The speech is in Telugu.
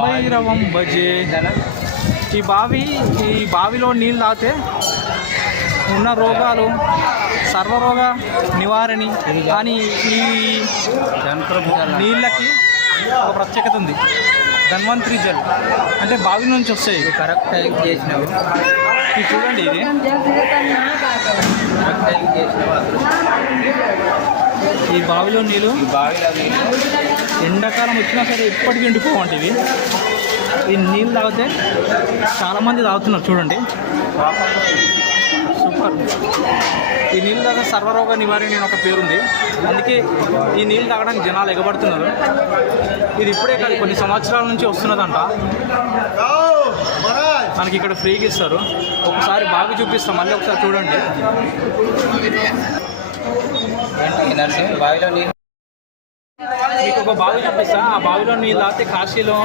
భైరవం భజే. ఈ బావిలో నీళ్ళు తాగితే ఉన్న రోగాలు సర్వరోగ నివారణి కానీ ఈ నీళ్ళకి ఒక ప్రత్యేకత ఉంది. ధన్వంతరి జల్ అంటే బావి నుంచి వస్తాయి. కరెక్ట్ టైం చేసినావు. ఇది చూడండి, ఇది కరెక్ట్ టైం చేసినావు. ఈ బావిలో నీళ్ళు బావిలో నీళ్ళు ఎండాకాలం వచ్చినా సరే ఎప్పటికీ ఎండిపోవంటివి. ఈ నీళ్ళు తాగితే చాలామంది తాగుతున్నారు చూడండి. సూపర్. ఈ నీళ్ళు తాగితే సర్వరోగ నివారణ అని ఒక పేరుంది. అందుకే ఈ నీళ్ళు తాగడానికి జనాలు ఎగబడుతున్నారు. ఇది ఇప్పుడే కాదు, కొన్ని సంవత్సరాల నుంచి వస్తున్నదంట. మనకి ఇక్కడ ఫ్రీగా ఇస్తారు. ఒకసారి బాగా చూపిస్తాం, మళ్ళీ ఒకసారి చూడండి. బావిలో నీళ్ళు మీకు ఒక బావి చూపిస్తా. ఆ బావిలో నీళ్ళు తాగితే కాశీలో